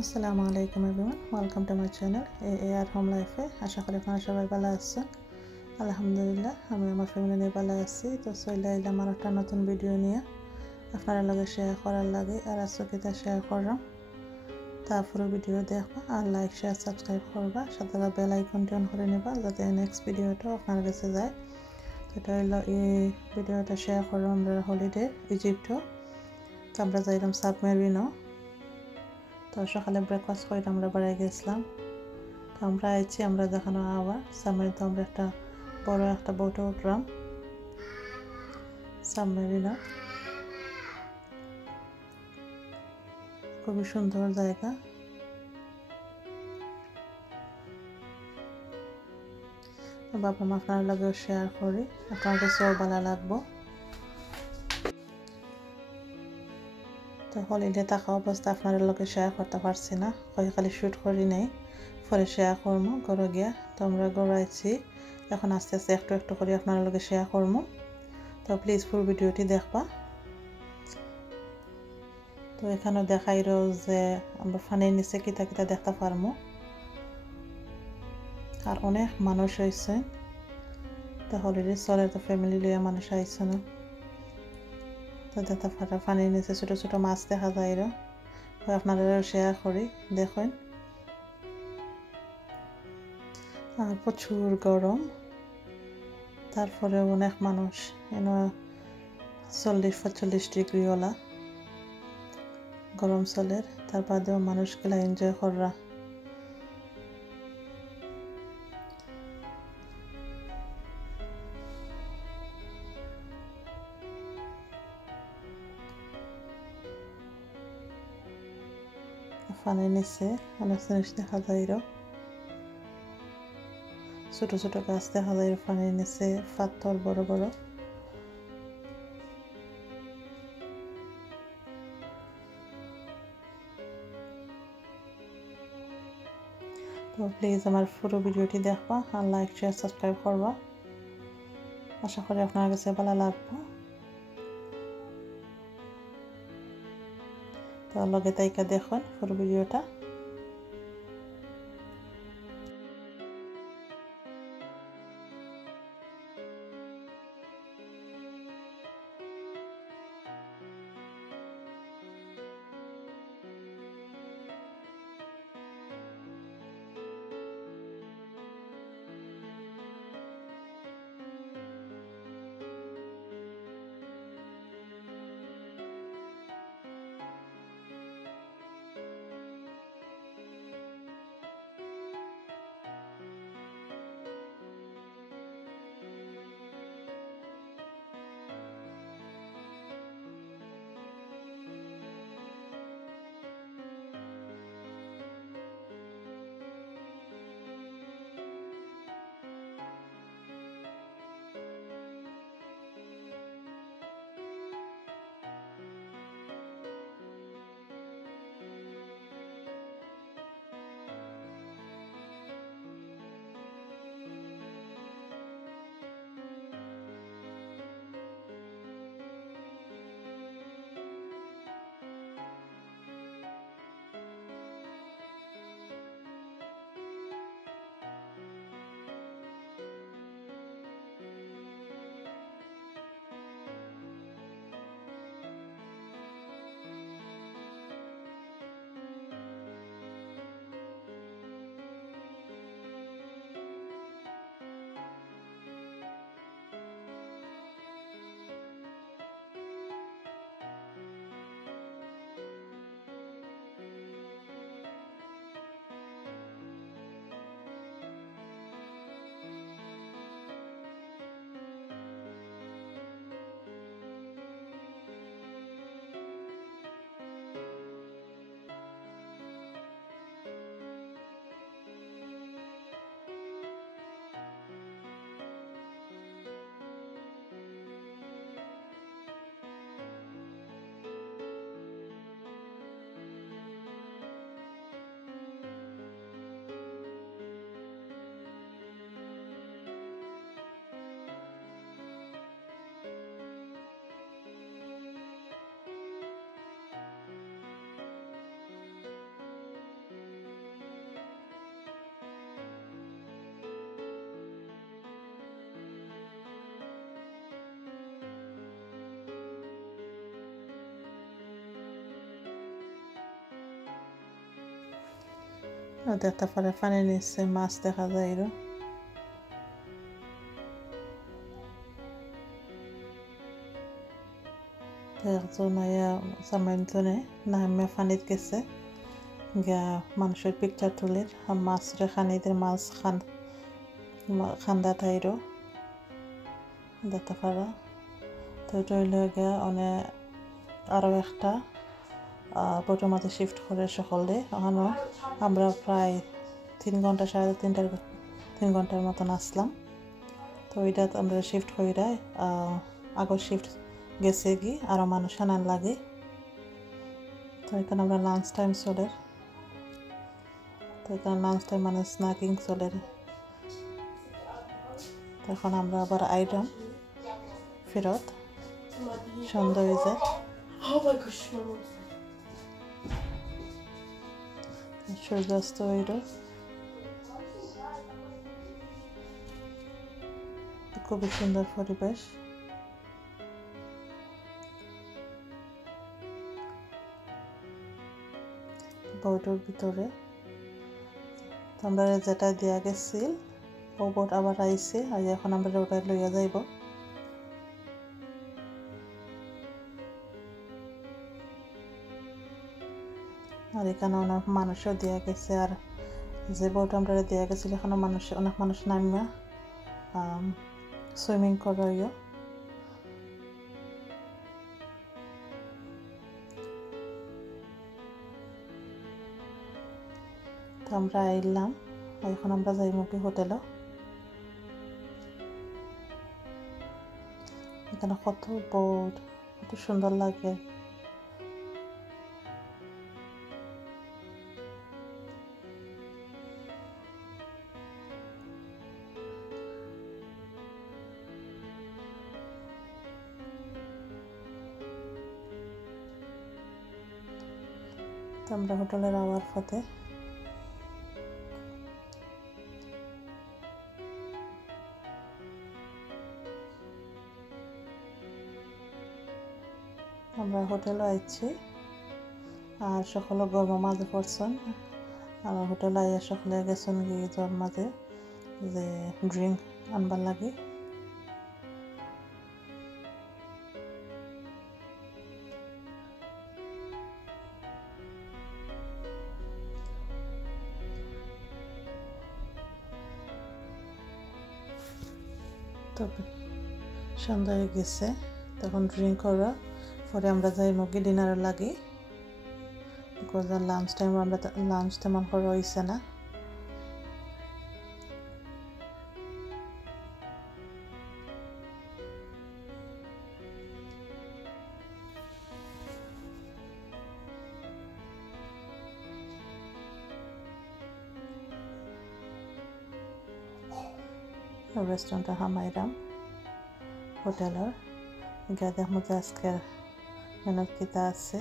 আসসালামু আলাইকুম everyone, welcome to my channel AAR home লাইফে। আশা করি আপনারা সবাই ভালো আছেন। আলহামদুলিল্লাহ আমি আমার ফ্যামিলি নিয়ে ভালো আছি। তো চলে এলাম আর একটা নতুন ভিডিও নিয়ে আপনারা লগে শেয়ার করার লাগে। আর আজকে শেয়ার করলাম, তারপরে ভিডিও দেখবা আর লাইক শেয়ার সাবস্ক্রাইব করবা, সাথে বেল আইকনটি অন করে নেবা যাতে নেক্সট ভিডিওটা আপনার কাছে যায়। তো এটা হলো এই ভিডিওটা শেয়ার করলাম আমরা হলিডে ইজিপ্ট। তো আমরা যাইলাম সাবমেরিনো। তো সকালে ব্রেকফাস্ট করে আমরা বাড়ি গেছিলাম। তো আমরা আইছি, আমরা দেখানো আবার সাবমেরিন। তো আমরা বড় একটা বোটে উঠলাম সাবমেরিনা। খুবই সুন্দর জায়গা। ভাবলাম আপনার লগেও শেয়ার করি, আপনার কাছেও ভালো লাগবো। তো হলিডে থাকা অবস্থা আপনার লগে শেয়ার করতে পারছি না, খালি শ্যুট করি নাই, পরে শেয়ার করবো ঘরে গিয়া। তো আমরা ঘরে আইছি, এখন আস্তে আস্তে একটু একটু করে আপনার লগে শেয়ার করবো। তো প্লিজ ফুল ভিডিওটি দেখবা। তো এখানে দেখাইরো যে আমরা ফানের নিচে কিতা কিতা দেখতে পারবো। আর অনেক মানুষ হয়েছে, তো হলিডে চলে, তো ফ্যামিলি লিয়ে মানুষ আইছে না। তো দেখতে পারা পানির নিচে ছোট ছোট মাছ দেখা যায়, আপনারা শেয়ার করি দেখুন। আর প্রচুর গরম, তারপরে অনেক মানুষ, 40-45 ডিগ্রি ওলা গরম চলে। তার বাদেও মানুষগুলা এনজয় করা। পানির নিচে অনেক জিনিস দেখা যায়, ছোট ছোট গাছ দেখা যায় পানির নিচে, পাথর বড় বড়। তো প্লিজ আমার পুরো ভিডিওটি দেখবা আর লাইক শেয়ার সাবস্ক্রাইব করবা। আশা করি আপনার কাছে ভালো লাগবে। তো লগে তাইকা দেখুন পুরো ভিডিওটা। ওদের তারপরে পানি নিচ্ছে মাছ দেখা যায় এরো একজন আয়া সামাইনজনে নামে পানিত গেছে গিয়া মানুষের পিকচার তুলে মাছরে খানিদের মাছ খান্দা তাইরো দেখতে পারা তো এটা হইলে গিয়া অনেক আরও একটা বোটের মাঝে শিফট করে সকলে ওখানে আমরা প্রায় 3 ঘন্টা 3.5 ঘন্টার মতন আসলাম তো ওইটা আমরা শিফট করে আগর শিফট গেছে কি আরও মানুষ আনার লাগে তো এখানে আমরা লাঞ্চ টাইম চলে তো এখানে লাঞ্চ টাইম মানে স্ন্যাকিং চলে তখন আমরা আবার আইলাম ফেরত সন্ধ্যা হয়ে যায় সূর্যাস্ত হইল খুবই সুন্দর পরিবেশ বোটের ভিতরে আমরা যেটা দেয়া গেছিল ও বোট আবার আইছে আর এখন আমরা ওটা লইয়া যাইব আর এখানে অনেক মানুষও দেয়া গেছে আর যে বোট আমরা দেয়া গেছিল এখানে অনেক মানুষ নামিয়া সুইমিং করাইও তো আমরা আইলাম এখন আমরা যাইব কি হোটেলে এখানে কত বোট কত সুন্দর লাগে তো আমরা হোটেলের আওয়ার পথে আমরা হোটেলে আইছি আর সকলে গর্ব মাঝে পড়ছেন আর হোটেলে আইয়া সকলে গেছেন গিয়ে জ্বর মাঝে যে ড্রিঙ্ক আনবার লাগে তবে সন্ধ্যা হয়ে গেছে তখন ড্রিঙ্ক করা পরে আমরা যাই মুগি ডিনারের লাগে বিকজ লাঞ্চ টাইম আমরা লাঞ্চ তেমন করা হয়েছে না রেস্টুরেন্টে হামাইরাম হোটেলের গাদের মধ্যে আজকের মেনুর কিতা আছে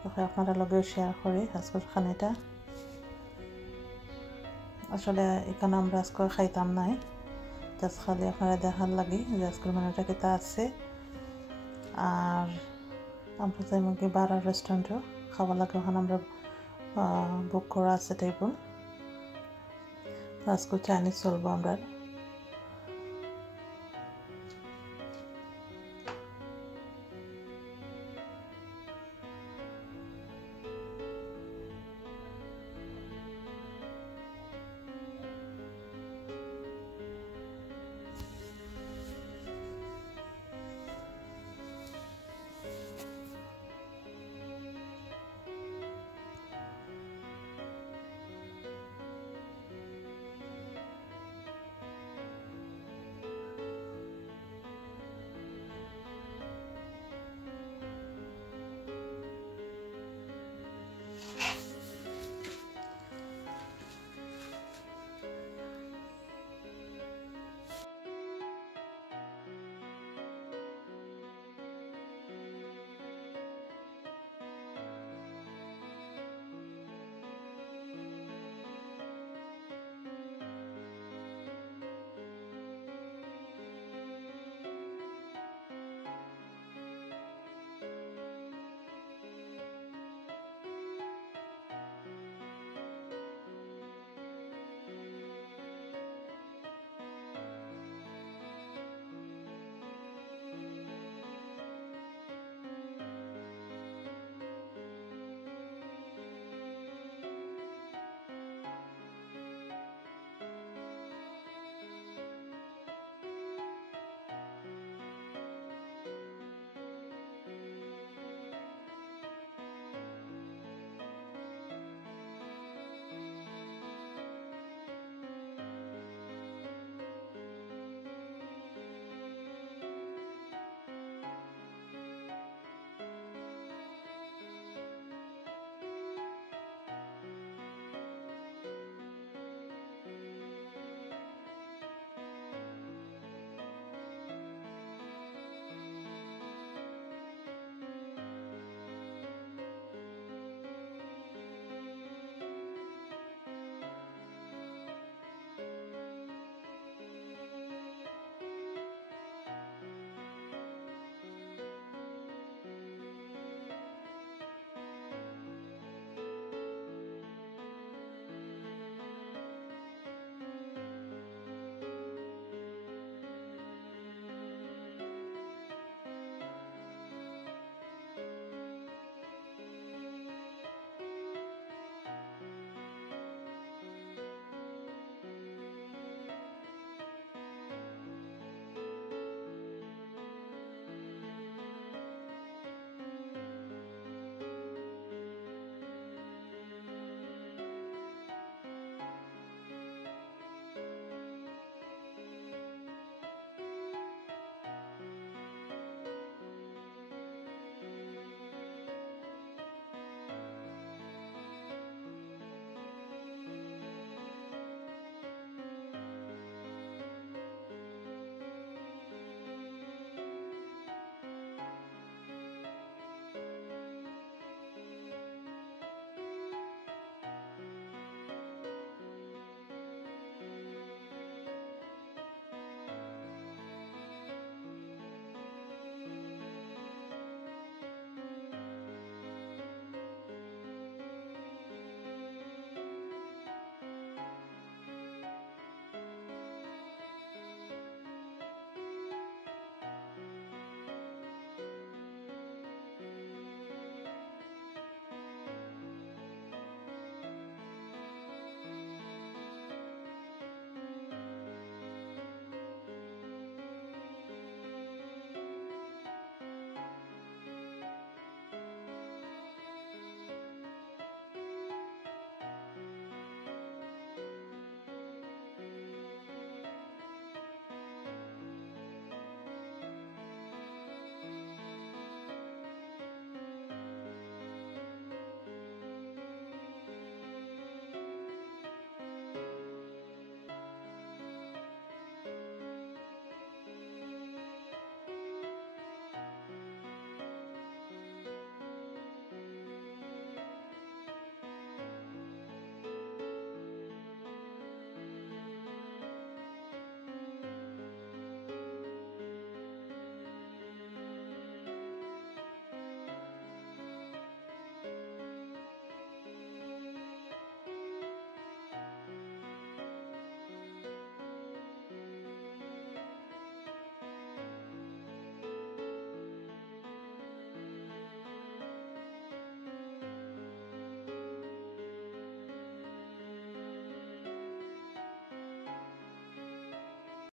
তখন আপনারা লগেও শেয়ার করি আজকের খানিটা আসলে এখানে আমরা আজকে খাইতাম নাই জাস্ট খালি আপনারা দেখার লাগে যে আজকের মেনুটা কিতা আছে আর আমরা যাই মুখে বারার রেস্টুরেন্টও খাবার লাগে ওখানে আমরা বুক করা আছে টেবিল আজকে চাইনিজ চলবো আমরা